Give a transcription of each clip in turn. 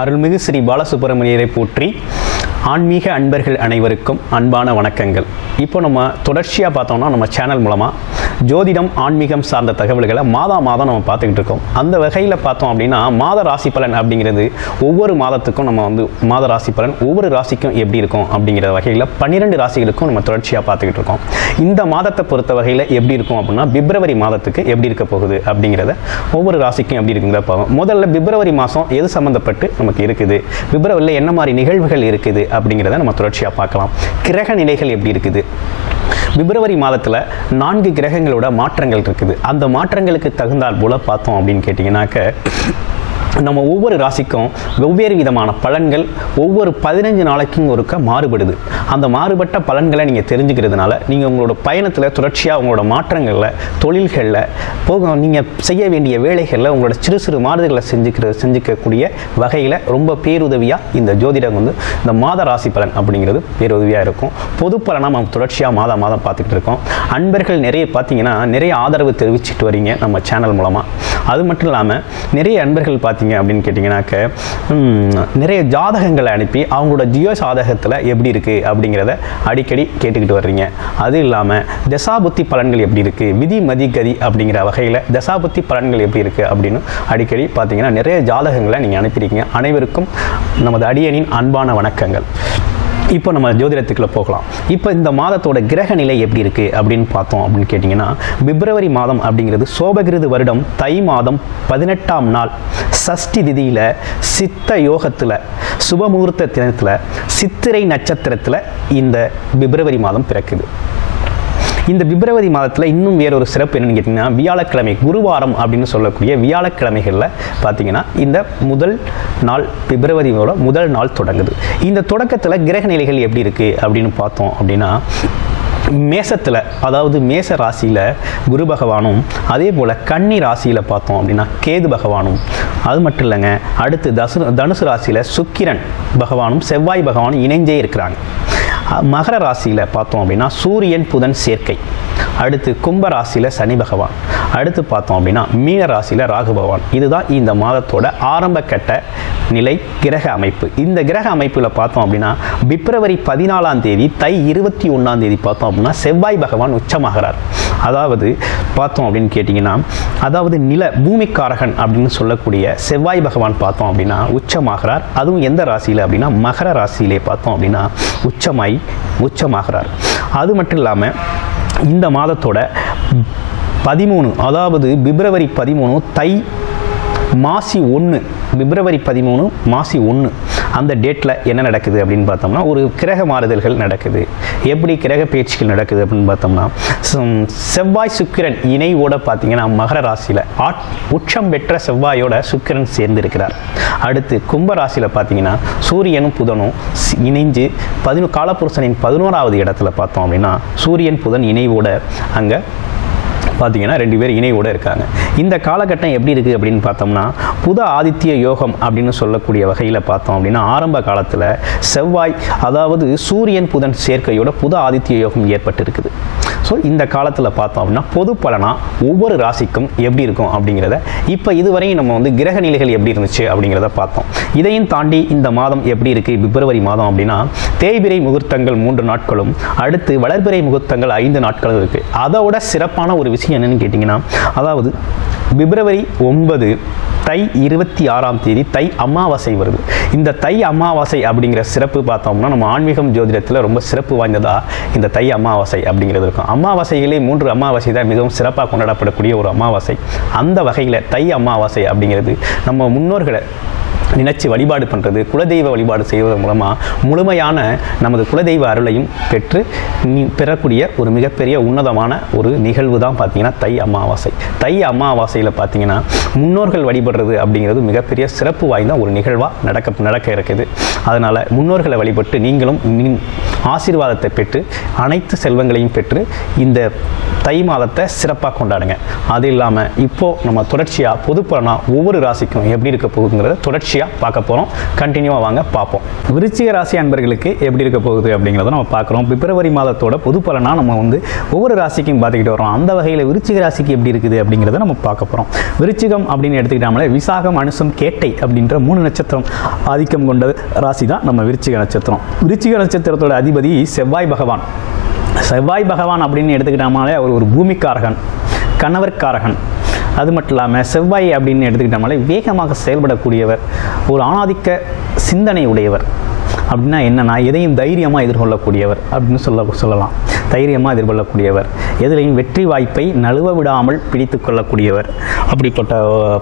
அருள்மிகு ஸ்ரீ பாலசுப்ரமணியரை போற்றி. ஆன்மீக அன்பர்கள் அனைவருக்கும் அன்பான வணக்கங்கள். இப்போ நம்ம தொடர்ச்சியாக பார்த்தோம்னா நம்ம சேனல் மூலமாக ஜோதிடம் ஆன்மீகம் சார்ந்த தகவல்களை மாதம் நம்ம பார்த்துக்கிட்டு இருக்கோம். அந்த வகையில் பார்த்தோம் அப்படின்னா மாத ராசி பலன் அப்படிங்கிறது ஒவ்வொரு மாதத்துக்கும் நம்ம மாத ராசி பலன் ஒவ்வொரு ராசிக்கும் எப்படி இருக்கும் அப்படிங்கிற வகையில் 12 ராசிகளுக்கும் நம்ம தொடர்ச்சியாக பார்த்துக்கிட்டு இருக்கோம். இந்த மாதத்தை பொறுத்த வகையில் எப்படி இருக்கும் அப்படின்னா பிப்ரவரி மாதத்துக்கு எப்படி இருக்க போகுது அப்படிங்கிறத ஒவ்வொரு ராசிக்கும் எப்படி இருக்குங்கிறத பார்ப்போம். முதல்ல பிப்ரவரி மாதம் எது சம்மந்தப்பட்டு நமக்கு இருக்குது, பிப்ரவரியில் என்ன மாதிரி நிகழ்வுகள் இருக்குது அப்படிங்கிறத நம்ம தொடர்ச்சியாக பார்க்கலாம். கிரக நிலைகள் எப்படி இருக்குது, பிப்ரவரி மாதத்தில் 4 கிரகங்களோட மாற்றங்கள் இருக்குது. அந்த மாற்றங்களுக்கு தகுந்தால் போல பார்த்தோம் அப்படின்னு கேட்டிங்கனாக்க நம்ம ஒவ்வொரு ராசிக்கும் வெவ்வேறு விதமான பலன்கள் ஒவ்வொரு 15 நாளைக்கும் ஒருக்க மாறுபடுது. அந்த மாறுபட்ட பலன்களை நீங்கள் தெரிஞ்சுக்கிறதுனால நீங்கள் உங்களோட பயணத்தில் தொடர்ச்சியாக உங்களோட மாற்றங்களில் தொழில்களில் நீங்கள் செய்ய வேண்டிய வேலைகளில் உங்களோட சிறு சிறு மாறுதல்களை செஞ்சுக்கக்கூடிய வகையில் ரொம்ப பேருதவியாக இந்த ஜோதிடம் இந்த மாத ராசி பலன் அப்படிங்கிறது பேருதவியாக இருக்கும். பொது பலனாக நம்ம தொடர்ச்சியாக மாதம் பார்த்துக்கிட்டு இருக்கோம். அன்பர்கள் நிறைய பார்த்தீங்கன்னா நிறைய ஆதரவு தெரிவிச்சுட்டு வரீங்க நம்ம சேனல் மூலமாக. அது மட்டும் இல்லாமல் நிறைய அன்பர்கள் பார்த்தீங்க அப்படின்னு கேட்டிங்கனாக்க நிறைய ஜாதகங்களை அனுப்பி அவங்களோட ஜியோ சாதகத்தில் எப்படி இருக்குது அப்படிங்கிறத அடிக்கடி கேட்டுக்கிட்டு வர்றீங்க. அது இல்லாமல் தசாபுத்தி பலன்கள் எப்படி இருக்குது, விதி மதி கதி அப்படிங்கிற வகையில் தசாபுத்தி பலன்கள் எப்படி இருக்குது அப்படின்னு அடிக்கடி பார்த்தீங்கன்னா நிறைய ஜாதகங்களை நீங்கள் அனுப்பியிருக்கீங்க. அனைவருக்கும் நமது அடியனின் அன்பான வணக்கங்கள். இப்போ நம்ம ஜோதிடத்துக்குள்ள போகலாம். இப்போ இந்த மாதத்தோட கிரக நிலை எப்படி இருக்குது அப்படின்னு பார்த்தோம் அப்படின்னு கேட்டிங்கன்னா பிப்ரவரி மாதம் அப்படிங்கிறது சோபகிருது வருடம் தை மாதம் 18ஆம் நாள் சஷ்டி திதியில் சித்த யோகத்தில் சுபமுகூர்த்த தினத்தில் சித்திரை நட்சத்திரத்தில் இந்த பிப்ரவரி மாதம் பிறக்குது. இந்த பிப்ரவரி மாதத்தில் இன்னும் வேறொரு சிறப்பு என்னன்னு கேட்டிங்கன்னா வியாழக்கிழமை குருவாரம் அப்படின்னு சொல்லக்கூடிய வியாழக்கிழமைகளில் பார்த்தீங்கன்னா இந்த முதல் நாள் பிப்ரவரியோட முதல் நாள் தொடங்குது. இந்த தொடக்கத்தில் கிரக நிலைகள் எப்படி இருக்குது அப்படின்னு பார்த்தோம் அப்படின்னா மேசத்தில் அதாவது மேச ராசியில் குரு பகவானும் அதே போல் கன்னி ராசியில் பார்த்தோம் அப்படின்னா கேது பகவானும் அது மட்டும் இல்லைங்க அடுத்து தனுசு ராசியில் சுக்கிரன் பகவானும் செவ்வாய் பகவானும் இணைஞ்சே இருக்கிறாங்க. மகர ராசியில் பார்த்தோம் அப்படின்னா சூரியன் புதன் சேர்க்கை, அடுத்து கும்ப ராசியில் சனி பகவான், அடுத்து பார்த்தோம் அப்படின்னா மீன ராசியில் ராகு பகவான். இதுதான் இந்த மாதத்தோட ஆரம்ப கட்ட நிலை கிரக அமைப்பு. இந்த கிரக அமைப்பில் பார்த்தோம் அப்படின்னா பிப்ரவரி 14ஆம் தேதி தை 21ஆம் தேதி பார்த்தோம் அப்படின்னா செவ்வாய் பகவான் உச்சமாகிறார். அதாவது பார்த்தோம் அப்படின்னு கேட்டிங்கன்னா அதாவது பூமிக்காரகன் அப்படின்னு சொல்லக்கூடிய செவ்வாய் பகவான் பார்த்தோம் அப்படின்னா உச்சமாகிறார். அதுவும் எந்த ராசியில் அப்படின்னா மகர ராசியிலே பார்த்தோம் அப்படின்னா உச்சமாகிறார். அது மட்டும் இல்லாமல் இந்த மாதத்தோட 13 அதாவது பிப்ரவரி 13 தை மாசி 1 பிப்ரவரி 13 மாசி 1 அந்த டேட்டில் என்ன நடக்குது அப்படின்னு பார்த்தோம்னா ஒரு கிரக மாறுதல்கள் நடக்குது. எப்படி கிரக பயிற்சிகள் நடக்குது அப்படின்னு பார்த்தோம்னா செவ்வாய் சுக்கிரன் இணைவோட பார்த்தீங்கன்னா மகர ராசியில் உச்சம் பெற்ற செவ்வாயோட சுக்கிரன் சேர்ந்து இருக்கிறார். அடுத்து கும்ப ராசியில் பார்த்தீங்கன்னா சூரியனும் புதனும் இணைஞ்சு காலபுருஷனின் 11ஆவது இடத்துல பார்த்தோம் அப்படின்னா சூரியன் புதன் இணைவோட அங்கே பார்த்தீங்கன்னா 2 பேர் இணையோடு இருக்காங்க. இந்த காலகட்டம் எப்படி இருக்குது அப்படின்னு பார்த்தோம்னா புத ஆதித்ய யோகம் அப்படின்னு சொல்லக்கூடிய வகையில் பார்த்தோம் அப்படின்னா ஆரம்ப காலத்தில் செவ்வாய் அதாவது சூரியன் புதன் சேர்க்கையோட புத ஆதித்ய யோகம் ஏற்பட்டு இருக்குது. ஸோ இந்த காலத்தில் பார்த்தோம் அப்படின்னா பொது பலனாக ஒவ்வொரு ராசிக்கும் எப்படி இருக்கும் அப்படிங்கிறத இப்போ இதுவரையும் நம்ம கிரக நிலைகள் எப்படி இருந்துச்சு அப்படிங்கிறத பார்த்தோம். இதையும் தாண்டி இந்த மாதம் எப்படி இருக்குது பிப்ரவரி மாதம் அப்படின்னா தேய்பிரை முகூர்த்தங்கள் 3 நாட்களும் அடுத்து வளர்பிறை முகூர்த்தங்கள் 5 நாட்களும் இருக்குது. அதோட சிறப்பான ஒரு விஷயம் என்னன்னு கேட்டிங்கன்னா அதாவது பிப்ரவரி 9 தை 26ஆம் தேதி தை அமாவாசை வருது. இந்த தை அமாவாசை அப்படிங்கிற சிறப்பு பார்த்தோம்னா நம்ம ஆன்மீகம் ஜோதிடத்தில் ரொம்ப சிறப்பு வாய்ந்ததாக இந்த தை அமாவாசை அப்படிங்கிறது இருக்கும். அமாவாசைகளே 3 அமாவாசை தான் மிகவும் சிறப்பாக கொண்டாடப்படக்கூடிய ஒரு அமாவாசை. அந்த வகையில் தை அமாவாசை அப்படிங்கிறது நம்ம முன்னோர்களை நினைச்சு வழிபாடு பண்ணுறது குலதெய்வ வழிபாடு செய்வதன் மூலமாக முழுமையான நமது குலதெய்வ அருளையும் பெறக்கூடிய ஒரு மிகப்பெரிய உன்னதமான ஒரு நிகழ்வு தான் பார்த்தீங்கன்னா தை அமாவாசை. தை அமாவாசையில் பார்த்தீங்கன்னா முன்னோர்கள் வழிபடுறது அப்படிங்கிறது மிகப்பெரிய சிறப்பு வாய்ந்த ஒரு நிகழ்வாக நடக்க இருக்குது. அதனால் முன்னோர்களை வழிபட்டு நீங்களும் ஆசீர்வாதத்தை பெற்று அனைத்து செல்வங்களையும் பெற்று இந்த தை மாதத்தை சிறப்பாக கொண்டாடுங்க. அது இல்லாமல் இப்போது நம்ம தொடர்ச்சியாக பொது பலனாக ஒவ்வொரு ராசிக்கும் எப்படி இருக்க போகுதுங்கிறத தொடர்ச்சியாக பார்க்க போகிறோம். கண்டினியூவாக வாங்க பார்ப்போம். விருச்சிக ராசி அன்பர்களுக்கு எப்படி இருக்க போகுது அப்படிங்கிறத நம்ம பார்க்குறோம். பிப்ரவரி மாதத்தோட பொது பலனாக நம்ம ஒவ்வொரு ராசிக்கும் பார்த்துக்கிட்டு வரோம். அந்த வகையில் விருச்சிக ராசிக்கு எப்படி இருக்குது அப்படிங்கிறத நம்ம பார்க்க போகிறோம். விருச்சிகம் அப்படின்னு எடுத்துக்கிட்டாமலே விசாகம், அனுசம், கேட்டை அப்படின்ற 3 நட்சத்திரம் ஆதிக்கம் கொண்ட ராசி தான் நம்ம விருச்சிக நட்சத்திரம். விருச்சிக நட்சத்திரத்தோட அதிபதி செவ்வாய் பகவான். செவ்வாய் பகவான் அப்படின்னு எடுத்துக்கிட்டாமலே அவர் ஒரு பூமிக்காரகன், கணவர்காரகன். அது மட்டும் இல்லாமல் செவ்வாய் அப்படின்னு எடுத்துக்கிட்டாமலே வேகமாக செயல்படக்கூடியவர், ஒரு ஆணாதிக்க சிந்தனை உடையவர். அப்படின்னா என்னன்னா, எதையும் தைரியமாக எதிர்கொள்ளக்கூடியவர் அப்படின்னு சொல்லலாம். தைரியமாக எதிர்கொள்ளக்கூடியவர், எதிலையும் வெற்றி வாய்ப்பை நழுவ விடாமல் பிடித்து கொள்ளக்கூடியவர். அப்படிப்பட்ட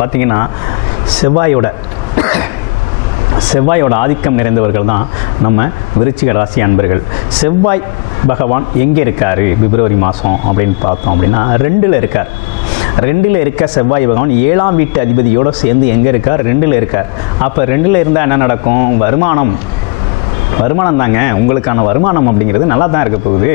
பார்த்திங்கன்னா செவ்வாயோட ஆதிக்கம் நிறைந்தவர்கள் தான் நம்ம விருச்சிக ராசி அன்பர்கள். செவ்வாய் பகவான் எங்கே இருக்கார் பிப்ரவரி மாதம் அப்படின்னு பார்த்தோம் அப்படின்னா 2ல் இருக்கார். 2ல் இருக்க செவ்வாய் பகவான் 7ஆம் வீட்டு அதிபதியோடு சேர்ந்து எங்கே இருக்கார்? 2ல் இருக்கார். அப்போ 2ல் இருந்தால் என்ன நடக்கும்? வருமானம் தாங்க. உங்களுக்கான வருமானம் அப்படிங்கிறது நல்லா தான் இருக்க போகுது.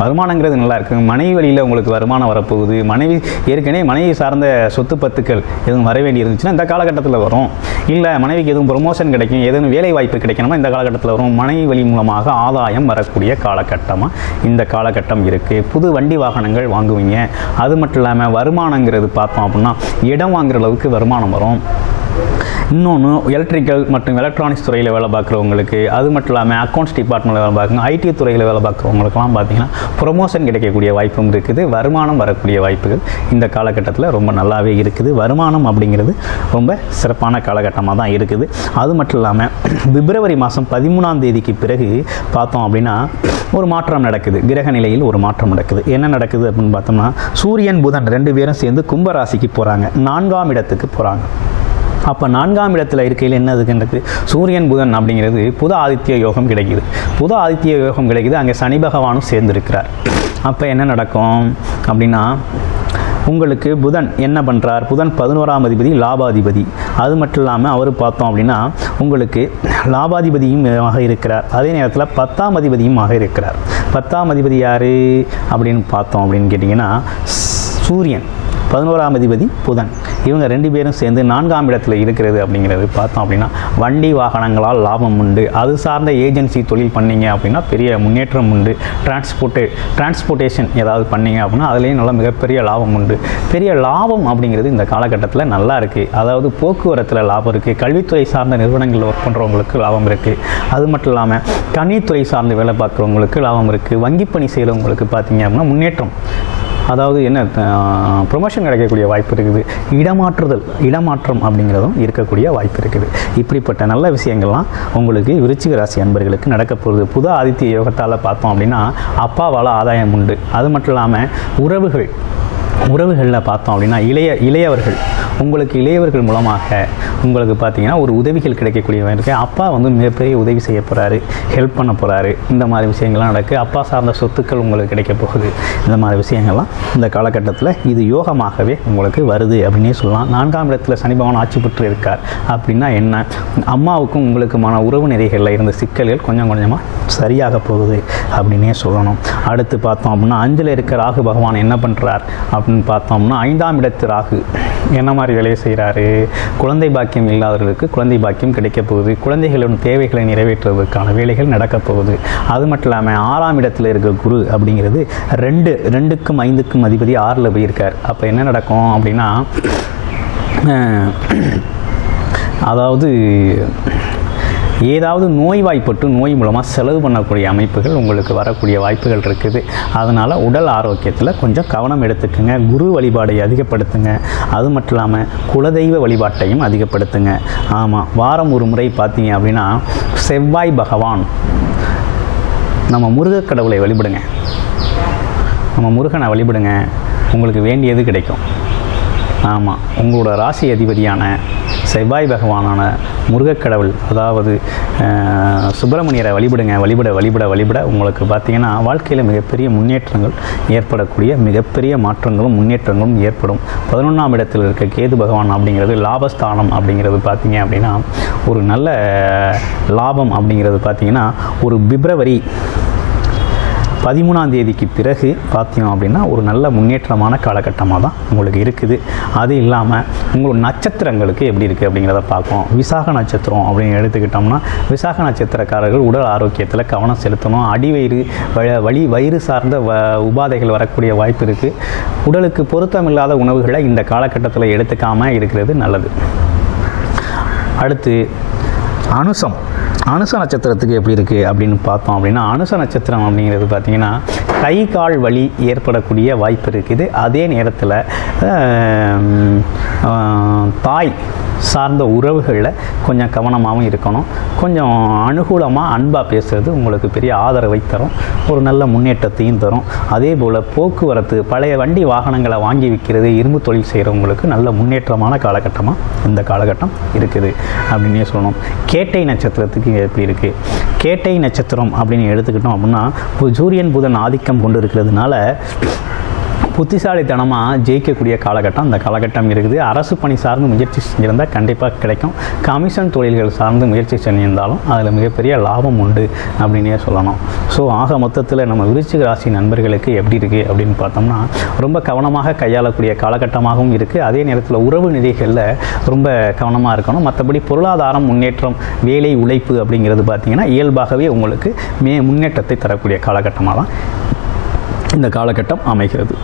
வருமானங்கிறது நல்லா இருக்குது. மனைவி வழியில் உங்களுக்கு வருமானம் வரப்போகுது. மனைவி சார்ந்த சொத்து பத்துக்கள் எதுவும் வர வேண்டி இருந்துச்சுன்னா இந்த காலகட்டத்தில் வரும். இல்லை மனைவிக்கு எதுவும் ப்ரொமோஷன் கிடைக்கும், எதுவும் வேலை வாய்ப்பு கிடைக்கணுமா இந்த காலகட்டத்தில் வரும். மனைவி வழி மூலமாக ஆதாயம் வரக்கூடிய காலகட்டமாக இந்த காலகட்டம் இருக்குது. புது வண்டி வாகனங்கள் வாங்குவீங்க. அது மட்டும் இல்லாமல் வருமானங்கிறது பார்த்தோம் அப்படின்னா இடம் வாங்குகிற அளவுக்கு வருமானம் வரும். இன்னொன்று எலக்ட்ரிக்கல் மற்றும் எலக்ட்ரானிக்ஸ் துறையில் வேலை பார்க்குறவங்களுக்கு, அது மட்டும் இல்லாமல் அக்கௌண்ட்ஸ் டிபார்ட்மெண்ட்டில் வேலை பார்க்குறவங்க, ஐடி துறையில் வேலை பார்க்குறவங்களுக்கெல்லாம் பார்த்திங்கன்னா ப்ரொமோஷன் கிடைக்கக்கூடிய வாய்ப்பும் இருக்குது. வருமானம் வரக்கூடிய வாய்ப்புகள் இந்த காலகட்டத்தில் ரொம்ப நல்லாவே இருக்குது. வருமானம் அப்படிங்கிறது ரொம்ப சிறப்பான காலகட்டமாக தான் இருக்குது. அது மட்டும் இல்லாமல் பிப்ரவரி மாதம் 13ஆம் தேதிக்கு பிறகு பார்த்தோம் அப்படின்னா ஒரு மாற்றம் நடக்குது. கிரக நிலையில் ஒரு மாற்றம் நடக்குது. என்ன நடக்குது அப்படின்னு பார்த்தோம்னா, சூரியன் புதன் 2 பேரும் சேர்ந்து கும்பராசிக்கு போகிறாங்க. 4ஆம் இடத்துக்கு போகிறாங்க. அப்போ 4ஆம் இடத்துல இருக்கையில் என்ன இருக்குன்றது சூரியன் புதன் அப்படிங்கிறது புத ஆதித்ய யோகம் கிடைக்குது. புத ஆதித்ய யோகம் கிடைக்குது. அங்கே சனி பகவானும் சேர்ந்துருக்கிறார். அப்போ என்ன நடக்கும் அப்படின்னா, உங்களுக்கு புதன் என்ன பண்ணுறார்? புதன் 11ஆம் அதிபதி, லாபாதிபதி. அது மட்டும் இல்லாமல் அவர் பார்த்தோம் அப்படின்னா உங்களுக்கு லாபாதிபதியும் இருக்கிறார். அதே நேரத்தில் 10ஆம் அதிபதியும் இருக்கிறார். 10ஆம் அதிபதி யார் அப்படின்னு பார்த்தோம் அப்படின்னு கேட்டிங்கன்னா சூரியன், 11ஆம் அதிபதி புதன். இவங்க 2 பேரும் சேர்ந்து 4ஆம் இடத்துல இருக்கிறது அப்படிங்கிறது பார்த்தோம் அப்படின்னா வண்டி வாகனங்களால் லாபம் உண்டு. அது சார்ந்த ஏஜென்சி தொழில் பண்ணிங்க அப்படின்னா பெரிய முன்னேற்றம் உண்டு. டிரான்ஸ்போர்ட்டேஷன் ஏதாவது பண்ணிங்க அப்படின்னா அதுலேயும் நல்ல மிகப்பெரிய லாபம் உண்டு. பெரிய லாபம் அப்படிங்கிறது இந்த காலகட்டத்தில் நல்லா இருக்குது. அதாவது போக்குவரத்தில் லாபம் இருக்குது. கல்வித்துறை சார்ந்த நிறுவனங்களில் ஒர்க் பண்ணுறவங்களுக்கு லாபம் இருக்குது. அது மட்டும் இல்லாமல் கணித்துறை சார்ந்து வேலை பார்க்குறவங்களுக்கு லாபம் இருக்குது. வங்கிப்பணி செய்கிறவங்களுக்கு பார்த்தீங்க அப்படின்னா முன்னேற்றம், அதாவது என்ன ப்ரொமோஷன் கிடைக்கக்கூடிய வாய்ப்பு இருக்குது. இடமாற்றம் அப்படிங்கிறதும் இருக்கக்கூடிய வாய்ப்பு இருக்குது. இப்படிப்பட்ட நல்ல விஷயங்கள்லாம் உங்களுக்கு விருச்சிக ராசி அன்பர்களுக்கு நடக்க போகுது. புத ஆதித்ய யோகத்தால் பார்த்தோம் அப்படின்னா அப்பாவால் ஆதாயம் உண்டு. அது மட்டும் இல்லாமல் உறவுகளில் பார்த்தோம் அப்படின்னா இளையவர்கள் மூலமாக உங்களுக்கு பார்த்தீங்கன்னா ஒரு உதவிகள் கிடைக்கக்கூடிய இருக்குது. அப்பா மிகப்பெரிய உதவி செய்ய போகிறாரு, ஹெல்ப் பண்ண போகிறாரு. இந்த மாதிரி விஷயங்கள்லாம் நடக்குது. அப்பா சார்ந்த சொத்துக்கள் உங்களுக்கு கிடைக்க போகுது. இந்த மாதிரி விஷயங்கள்லாம் இந்த காலகட்டத்தில் இது யோகமாகவே உங்களுக்கு வருது அப்படின்னே சொல்லலாம். 4ஆம் இடத்துல சனி பகவான் ஆட்சி பெற்று இருக்கார். அப்படின்னா என்ன, அம்மாவுக்கும் உங்களுக்குமான உறவு நிறைகளில் இருந்த சிக்கல்கள் கொஞ்சம் கொஞ்சமாக சரியாக போகுது அப்படின்னே சொல்லணும். அடுத்து பார்த்தோம் அப்படின்னா 5ல் இருக்க ராகு பகவான் என்ன பண்ணுறார் அப்படின்னு பார்த்தோம்னா 5ஆம் இடத்து ராகு என்ன மாதிரி வேலையை செய்கிறாரு? குழந்தை பாக்கியம் இல்லாதவர்களுக்கு குழந்தை பாக்கியம் கிடைக்க போகுது. குழந்தைகளின் தேவைகளை நிறைவேற்றுவதற்கான வேலைகள் நடக்க போகுது. அது மட்டும் இல்லாமல் 6ஆம் இடத்துல இருக்க குரு அப்படிங்கிறது 2க்கும் 5க்கும் அதிபதி 6ல் போயிருக்கார். அப்போ என்ன நடக்கும் அப்படின்னா, அதாவது ஏதாவது நோய்வாய்ப்பட்டு நோய் மூலமாக செலவு பண்ணக்கூடிய அமைப்புகள் உங்களுக்கு வரக்கூடிய வாய்ப்புகள் இருக்குது. அதனால் உடல் ஆரோக்கியத்தில் கொஞ்சம் கவனம் எடுத்துக்குங்க. குரு வழிபாடை அதிகப்படுத்துங்க. அது மட்டும் இல்லாமல் குலதெய்வ வழிபாட்டையும் அதிகப்படுத்துங்க. ஆமாம், வாரம் ஒரு முறை பார்த்தீங்க அப்படின்னா செவ்வாய் பகவான் நம்ம முருகக் கடவுளை வழிபடுங்க. நம்ம முருகனை வழிபடுங்க, உங்களுக்கு வேண்டியது கிடைக்கும். ஆமாம், உங்களோட ராசி அதிபதியான செவ்வாய் பகவானான முருகக்கடவுள், அதாவது சுப்பிரமணியரை வழிபட உங்களுக்கு பார்த்திங்கன்னா வாழ்க்கையில் மிகப்பெரிய முன்னேற்றங்கள் ஏற்படக்கூடிய மிகப்பெரிய மாற்றங்களும் முன்னேற்றங்களும் ஏற்படும். 11ஆம் இடத்தில் இருக்க கேது பகவான் அப்படிங்கிறது லாபஸ்தானம் அப்படிங்கிறது பார்த்திங்க அப்படின்னா ஒரு நல்ல லாபம் அப்படிங்கிறது பார்த்திங்கன்னா ஒரு பிப்ரவரி 13ஆம் தேதிக்கு பிறகு பார்த்தீங்க அப்படின்னா ஒரு நல்ல முன்னேற்றமான காலகட்டமாக தான் உங்களுக்கு இருக்குது. அது இல்லாமல் உங்களோட நட்சத்திரங்களுக்கு எப்படி இருக்குது அப்படிங்கிறத பார்ப்போம். விசாக நட்சத்திரம் அப்படின்னு எடுத்துக்கிட்டோம்னா, விசாக நட்சத்திரக்காரர்கள் உடல் ஆரோக்கியத்தில் கவனம் செலுத்தணும். அடிவயிறு வயிறு சார்ந்த உபாதைகள் வரக்கூடிய வாய்ப்பு இருக்குது. உடலுக்கு பொருத்தமில்லாத உணவுகளை இந்த காலகட்டத்தில் எடுத்துக்காமல் இருக்கிறது நல்லது. அடுத்து அனுச நட்சத்திரத்துக்கு எப்படி இருக்குது அப்படின்னு பார்த்தோம் அப்படின்னா, அனுச நட்சத்திரம் அப்படிங்கிறது பார்த்திங்கன்னா கை கால் வலி ஏற்படக்கூடிய வாய்ப்பு இருக்குது. அதே நேரத்தில் தாய் சார்ந்த உறவுகளில் கொஞ்சம் கவனமாகவும் இருக்கணும். கொஞ்சம் அனுகூலமாக அன்பாக பேசுகிறது உங்களுக்கு பெரிய ஆதரவை தரும், ஒரு நல்ல முன்னேற்றத்தையும் தரும். அதே போல் போக்குவரத்து, பழைய வண்டி வாகனங்களை வாங்கி விற்கிறது, இரும்பு தொழில் செய்கிறவங்களுக்கு நல்ல முன்னேற்றமான காலகட்டமாக இந்த காலகட்டம் இருக்குது அப்படின்னே சொல்லணும். கேட்டை நட்சத்திரத்துக்கு எப்படி இருக்குது? கேட்டை நட்சத்திரம் அப்படின்னு எடுத்துக்கிட்டோம் அப்படின்னா, சூரியன் புதன் ஆதிக்கம் கொண்டு இருக்கிறதுனால புத்திசாலித்தனமாக ஜெயிக்கக்கூடிய காலகட்டம் இந்த காலகட்டம் இருக்குது. அரசு பணி சார்ந்து முயற்சி செஞ்சிருந்தால் கண்டிப்பாக கிடைக்கும். கமிஷன் தொழில்கள் சார்ந்து முயற்சி செஞ்சிருந்தாலும் அதில் மிகப்பெரிய லாபம் உண்டு அப்படின்னே சொல்லணும். ஸோ ஆக மொத்தத்தில் நம்ம விருச்சிக ராசி நண்பர்களுக்கு எப்படி இருக்குது அப்படின்னு பார்த்தோம்னா, ரொம்ப கவனமாக கையாளக்கூடிய காலகட்டமாகவும் இருக்குது. அதே நேரத்தில் உறவு நிலைகளில் ரொம்ப கவனமாக இருக்கணும். மற்றபடி பொருளாதாரம், முன்னேற்றம், வேலை, உழைப்பு அப்படிங்கிறது பார்த்திங்கன்னா இயல்பாகவே உங்களுக்கு முன்னேற்றத்தை தரக்கூடிய காலகட்டமாக தான் இந்த காலகட்டம் அமைகிறது.